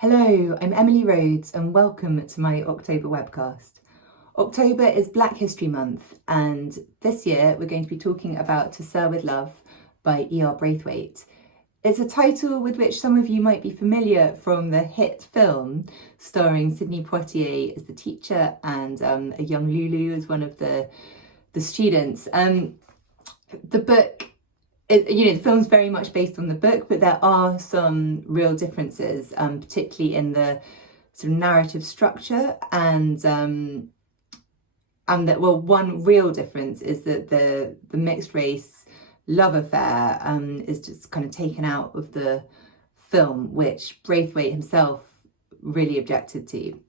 Hello, I'm Emily Rhodes and welcome to my October webcast. October is Black History Month and this year we're going to be talking about To Sir with Love by E.R Braithwaite. It's a title with which some of you might be familiar from the hit film starring Sidney Poitier as the teacher and a young Lulu as one of the students. The book, the film's very much based on the book, but there are some real differences, particularly in the sort of narrative structure, and that, well, one real difference is that the mixed race love affair is just kind of taken out of the film, which Braithwaite himself really objected to.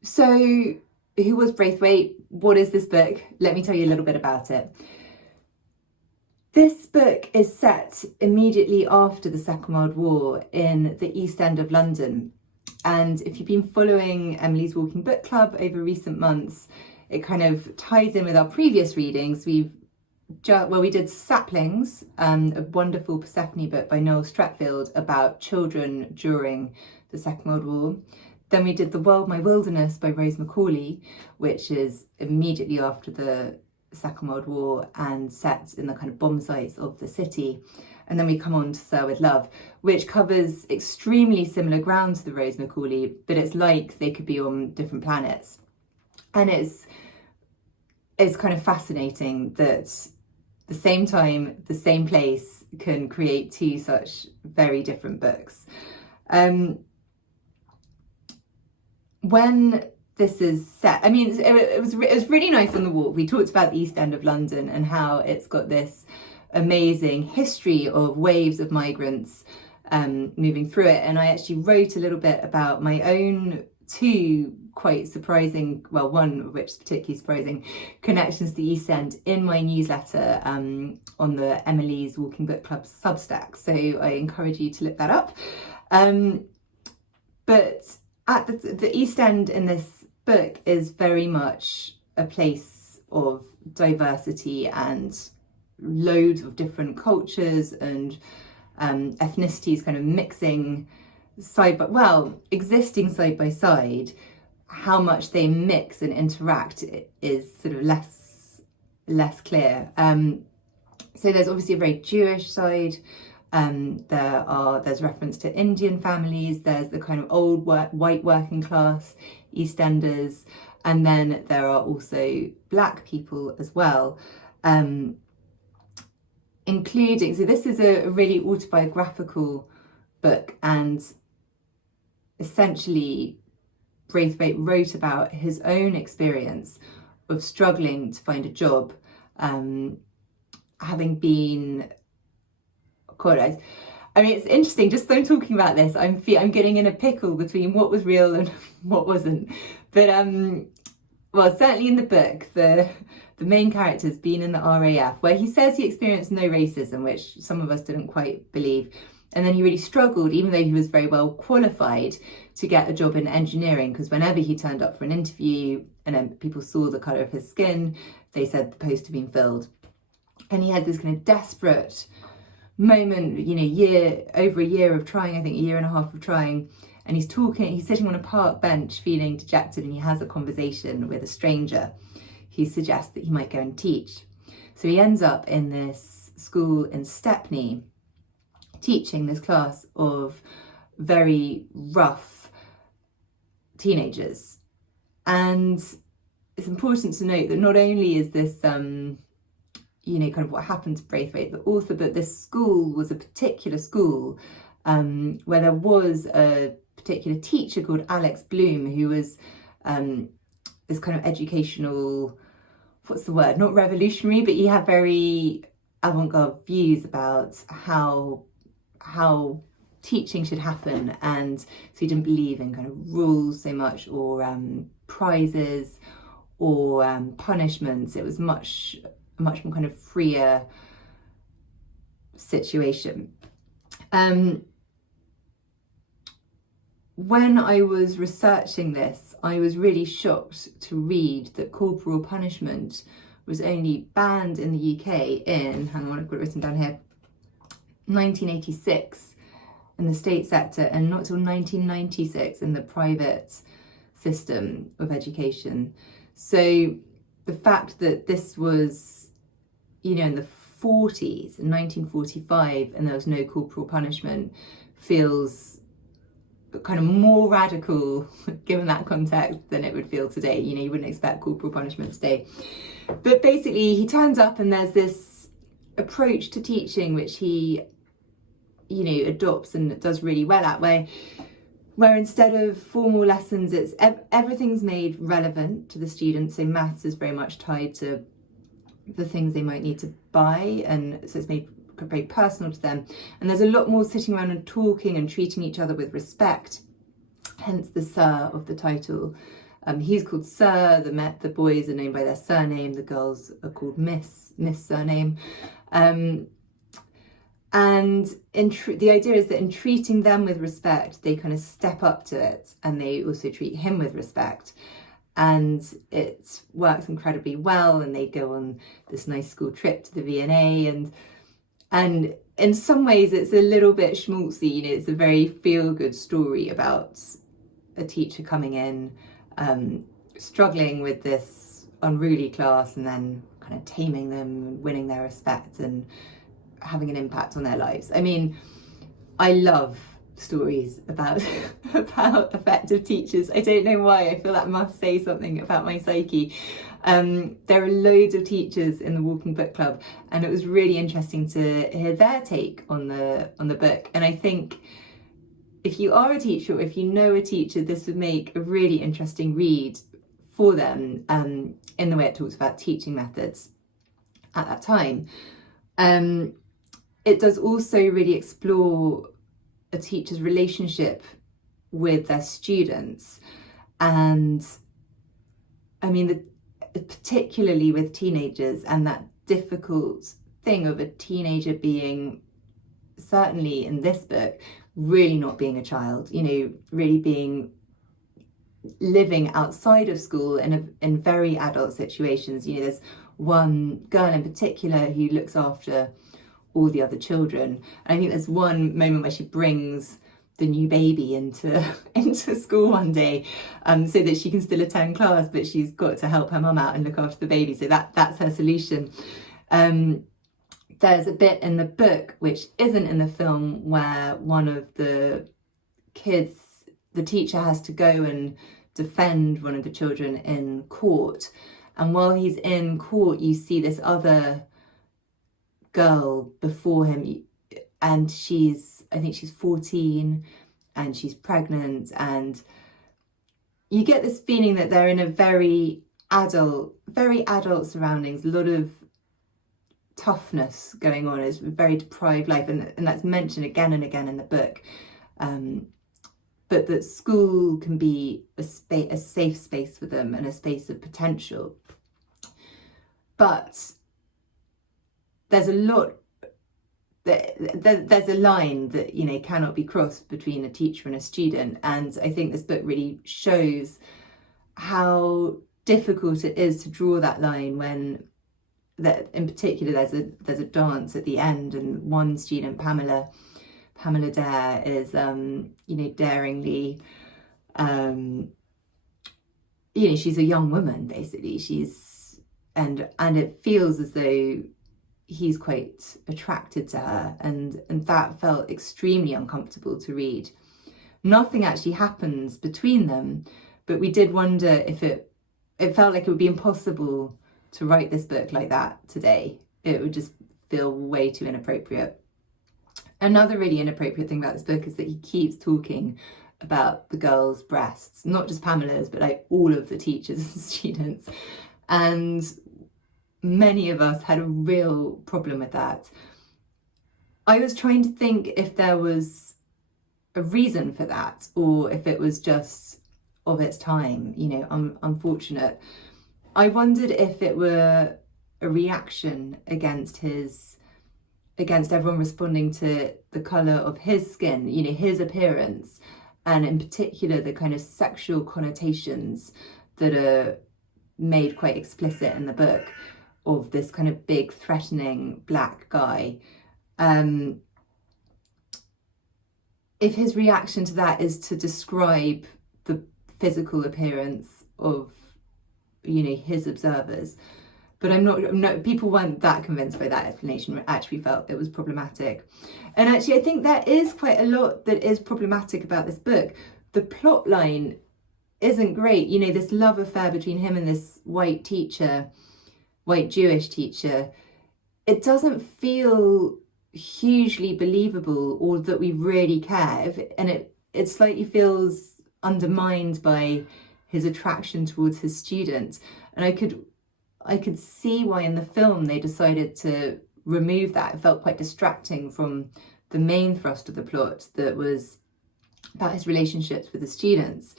So, who was Braithwaite? What is this book? Let me tell you a little bit about it. This book is set immediately after the Second World War in the East End of London. And if you've been following Emily's Walking Book Club over recent months, it kind of ties in with our previous readings. We did Saplings, a wonderful Persephone book by Noel Streatfeild about children during the Second World War. Then we did The World, My Wilderness by Rose Macaulay, which is immediately after the Second World War and set in the kind of bomb sites of the city. And then we come on to Sir with Love, which covers extremely similar ground to the Rose Macaulay, but it's like they could be on different planets. And it's kind of fascinating that the same time, the same place can create two such very different books. When this is set, I mean, it was really nice on the walk. We talked about the East End of London and how it's got this amazing history of waves of migrants moving through it. And I actually wrote a little bit about my own two quite surprising, well, one of which is particularly surprising, connections to the East End in my newsletter on the Emily's Walking Book Club Substack. So I encourage you to look that up. But at the East End in this book is very much a place of diversity and loads of different cultures and ethnicities kind of mixing existing side by side. How much they mix and interact is sort of less clear. So there's obviously a very Jewish side. There's reference to Indian families, there's the kind of old white working class EastEnders, and then there are also Black people as well, including, so this is a really autobiographical book, and essentially Braithwaite wrote about his own experience of struggling to find a job, having been, I mean, it's interesting, just so I'm talking about this, I'm getting in a pickle between what was real and what wasn't. But, well, certainly in the book, the main character's been in the RAF, where he says he experienced no racism, which some of us didn't quite believe. And then he really struggled, even though he was very well qualified, to get a job in engineering, because whenever he turned up for an interview and then people saw the colour of his skin, they said the post had been filled. And he had this kind of desperate moment, over a year of trying, I think a year and a half of trying, and he's sitting on a park bench feeling dejected, and he has a conversation with a stranger who suggests that he might go and teach. So he ends up in this school in Stepney teaching this class of very rough teenagers. And it's important to note that not only is this kind of what happened to Braithwaite, the author, but this school was a particular school where there was a particular teacher called Alex Bloom, who was this kind of educational, what's the word, not revolutionary, but he had very avant-garde views about how teaching should happen. And so he didn't believe in kind of rules so much, or prizes, or punishments. It was much more kind of freer situation. When I was researching this, I was really shocked to read that corporal punishment was only banned in the UK in, hang on, I've got it written down here, 1986. in the state sector and not till 1996 in the private system of education. So the fact that this was, you know, in the 40s, in 1945, and there was no corporal punishment, feels kind of more radical given that context than it would feel today. You know, you wouldn't expect corporal punishment today. But basically he turns up and there's this approach to teaching which he, you know, adopts and does really well at, where instead of formal lessons, it's everything's made relevant to the students. So maths is very much tied to the things they might need to buy, and so it's made very personal to them. And there's a lot more sitting around and talking and treating each other with respect, hence the Sir of the title. He's called Sir, the boys are named by their surname, the girls are called Miss surname. And the idea is that in treating them with respect, they kind of step up to it, and they also treat him with respect. And it works incredibly well, and they go on this nice school trip to the V&A, and in some ways it's a little bit schmaltzy. You know, it's a very feel-good story about a teacher coming in, struggling with this unruly class, and then kind of taming them, winning their respect, and having an impact on their lives. I mean, I love stories about effective teachers. I don't know why, I feel that must say something about my psyche. There are loads of teachers in the Walking Book Club, and it was really interesting to hear their take on the book. And I think if you are a teacher, or if you know a teacher, this would make a really interesting read for them, in the way it talks about teaching methods at that time. It does also really explore a teacher's relationship with their students. And I mean, particularly with teenagers, and that difficult thing of a teenager being, certainly in this book, really not being a child, you know, really living outside of school in very adult situations. You know, there's one girl in particular who looks after all the other children. And I think there's one moment where she brings the new baby into school one day, so that she can still attend class, but she's got to help her mum out and look after the baby. So that's her solution. There's a bit in the book which isn't in the film, where one of the kids, the teacher has to go and defend one of the children in court. And while he's in court, you see this other girl before him, and I think she's 14, and she's pregnant, and you get this feeling that they're in a very adult surroundings, a lot of toughness going on. It's a very deprived life, and that's mentioned again and again in the book. But that school can be a safe space for them, and a space of potential. But there's a lot, there's a line that, you know, cannot be crossed between a teacher and a student. And I think this book really shows how difficult it is to draw that line, when that in particular there's a dance at the end, and one student, Pamela Dare, is you know, daringly, you know, she's a young woman basically, and it feels as though he's quite attracted to her, and that felt extremely uncomfortable to read. Nothing actually happens between them, but we did wonder if it felt like it would be impossible to write this book like that today. It would just feel way too inappropriate. Another really inappropriate thing about this book is that he keeps talking about the girls' breasts, not just Pamela's, but like all of the teachers and students. And many of us had a real problem with that. I was trying to think if there was a reason for that, or if it was just of its time, you know, unfortunate. I wondered if it were a reaction against everyone responding to the colour of his skin, you know, his appearance, and in particular the kind of sexual connotations that are made quite explicit in the book, of this kind of big, threatening black guy. if his reaction to that is to describe the physical appearance of, you know, his observers. But I'm not, people weren't that convinced by that explanation, actually felt it was problematic. And actually, I think there is quite a lot that is problematic about this book. The plot line isn't great. You know, this love affair between him and this white Jewish teacher, it doesn't feel hugely believable or that we really care. And it slightly feels undermined by his attraction towards his student. And I could see why in the film they decided to remove that. It felt quite distracting from the main thrust of the plot that was about his relationships with the students.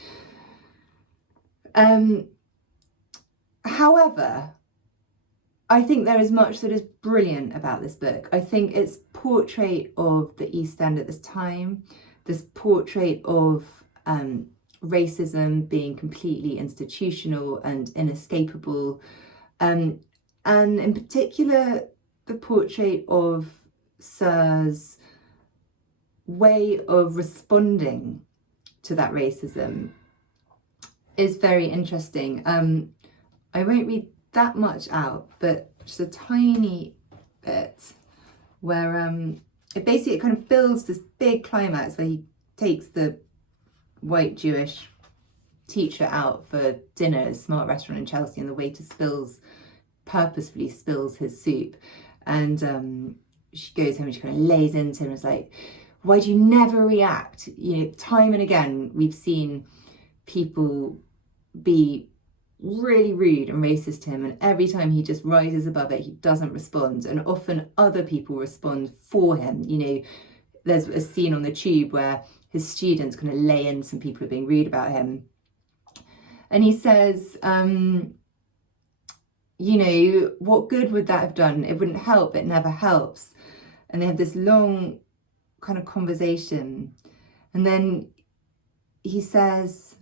However, I think there is much that is brilliant about this book. I think its portrait of the East End at this time, this portrait of racism being completely institutional and inescapable, and in particular the portrait of Sir's way of responding to that racism is very interesting. I won't read that much out, but just a tiny bit where it kind of builds this big climax where he takes the white Jewish teacher out for dinner at a smart restaurant in Chelsea, and the waiter purposefully spills his soup, and she goes home and she kind of lays into him and is like, why do you never react? You know, time and again we've seen people be really rude and racist to him, and every time he just rises above it, he doesn't respond, and often other people respond for him. You know, there's a scene on the tube where his students kind of lay in some people who are being rude about him, and he says, you know, what good would that have done? It wouldn't help, it never helps. And they have this long kind of conversation, and then she says,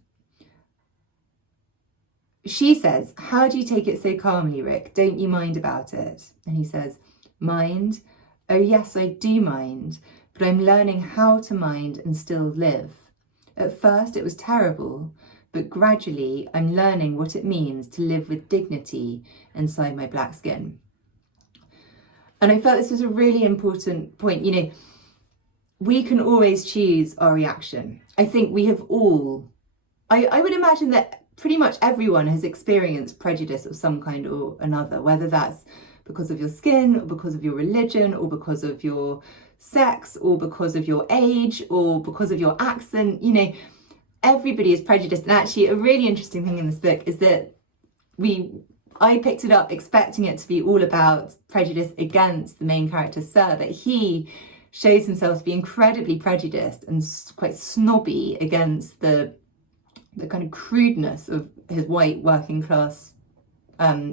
how do you take it so calmly, Rick? Don't you mind about it? And he says, mind? Oh yes, I do mind, but I'm learning how to mind and still live. At first it was terrible, but gradually I'm learning what it means to live with dignity inside my black skin. And I felt this was a really important point. You know, we can always choose our reaction. I think we have all, I would imagine that pretty much everyone has experienced prejudice of some kind or another, whether that's because of your skin, or because of your religion, or because of your sex, or because of your age, or because of your accent. You know, everybody is prejudiced. And actually a really interesting thing in this book is that I picked it up expecting it to be all about prejudice against the main character, Sir, but he shows himself to be incredibly prejudiced and quite snobby against the kind of crudeness of his white working class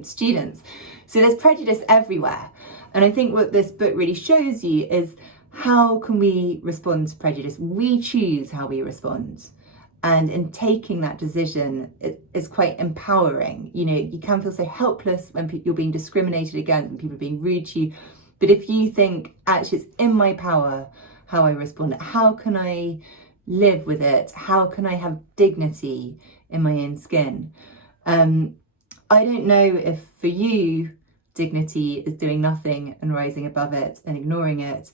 students. So there's prejudice everywhere. And I think what this book really shows you is how can we respond to prejudice? We choose how we respond. And in taking that decision, it's quite empowering. You know, you can feel so helpless when you're being discriminated against and people are being rude to you. But if you think, actually, it's in my power how I respond, how can I live with it? How can I have dignity in my own skin? I don't know if for you, dignity is doing nothing and rising above it and ignoring it,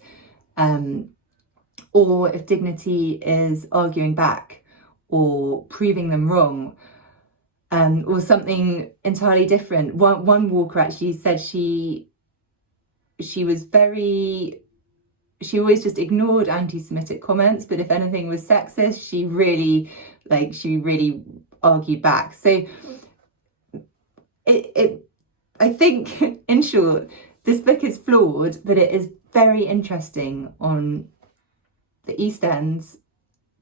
or if dignity is arguing back or proving them wrong, or something entirely different. One walker actually said she always just ignored anti-Semitic comments, but if anything was sexist, she really argued back. So I think, in short, this book is flawed, but it is very interesting on the East End's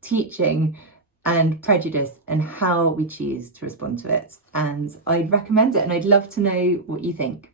teaching and prejudice and how we choose to respond to it. And I'd recommend it, and I'd love to know what you think.